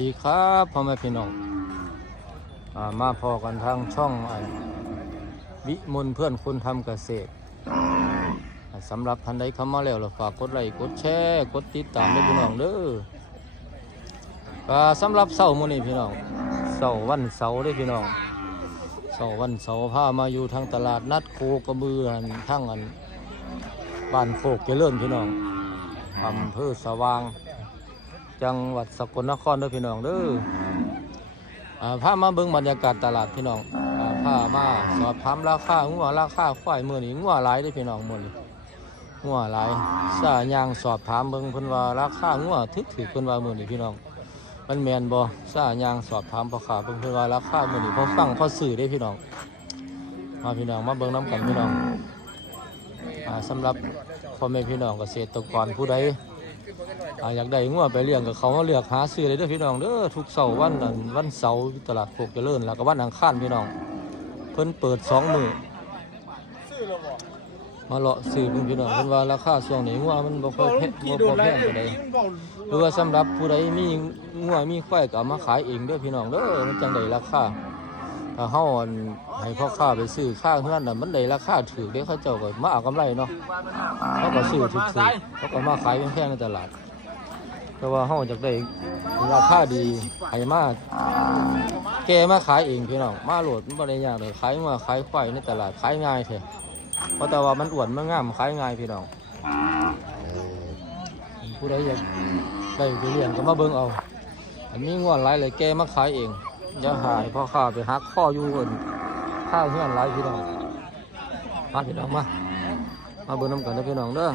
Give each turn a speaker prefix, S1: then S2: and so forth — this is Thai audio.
S1: ดีครับพ่อแม่พี่น้องอมาพอกันทางช่องวิมลเพื่อนคนทำเกษตรสำหรับท่านใดเข้ามาแล้วเราฝากกดไลค์กดแชร์กดติดตามด้วยพี่น้องเด้อก็สำหรับเสาร์มื้อนี้พี่น้องเสาร์วันเสาร์ด้อพี่น้องเสาร์วันเสาร์พามาอยู่ทางตลาดนัดโคกระบืออันทั้งอันบ้านโคกเจริญพี่น้องอำเภอสว่าง จังหวัดสกลนครด้อพี่น้องเด้ออ่าพามาเบิ่งบรรยากาศตลาดพี่น้องอ่าพามาสอบถามราคางัวราคาควายมื้อนี้งัวหลายเด้อพี่น้องมื้อนี้งัวหลายซาย่างสอบถามเบิ่งเพิ่นว่าราคางัวถึกถึกเพิ่นว่ามื้อนี้พี่น้อง มันแม่นบ่ซาย่างสอบถามพ่อค้าเพิ่นเพิ่นว่าราคามื้อนี้พอฟังพอซื้อเด้พี่น้อง มาพี่น้องมาเบิ่งนํกันพี่น้องอ่าสำหรับพ่อแม่พี่น้องเกษตรกรผู้ใดาอยากได้งัวไปเลี้ยงกับเขามาเลือกหาซื้อเลยเด้อพี่น้องเด้อทุกเสาร์วันนั้นวันเสาร์ตลาดโคกเจริญแล้วก็วันอังคารพี่น้อง เพิ่นเปิดสองมือมาเลาะซื้อเพิ่นพี่น้องเพิ่นว่าราคาช่วงนี้งัวมันบ่ค่อยแพงบ่พอแพงปานใดหรือว่าสำหรับผู้ใดมีงัวมีควายก็เอามาขายเองเด้อพี่น้องเด้อมันจังได้ราคาถ้าเฮาอั่นให้พ่อค้าไปซื้อข้าเฮือนน่ะมันได้ราคาถูกเด้เขาเจ้าก็มาเอากำไรเนาะเขาก็ซื้อถูกๆเขาก็มาขายแพงๆในตลาด แต่ว่าเขาจากได้ราคาดีขายมากแกมาขายเองพี่น้องมาโหลดมันบ่ได้ยากเลยขายมาขายควายในตลาดขายง่ายแท้เพราะแต่ว่ามันอ้วนมันงามขายง่ายพี่น้องผู้ใดอยากได้ไปเลี้ยงก็มาเบิ่งเอา อันนี้งวดหลายเลยแกมาขายเองอย่าหายพ่อข้าไปหักข้ออยู่เอิ้นข้าวเฮือนหลายพี่น้องมาพี่น้องมามาเบิ่งน้ำกันนะพี่น้องเด้อ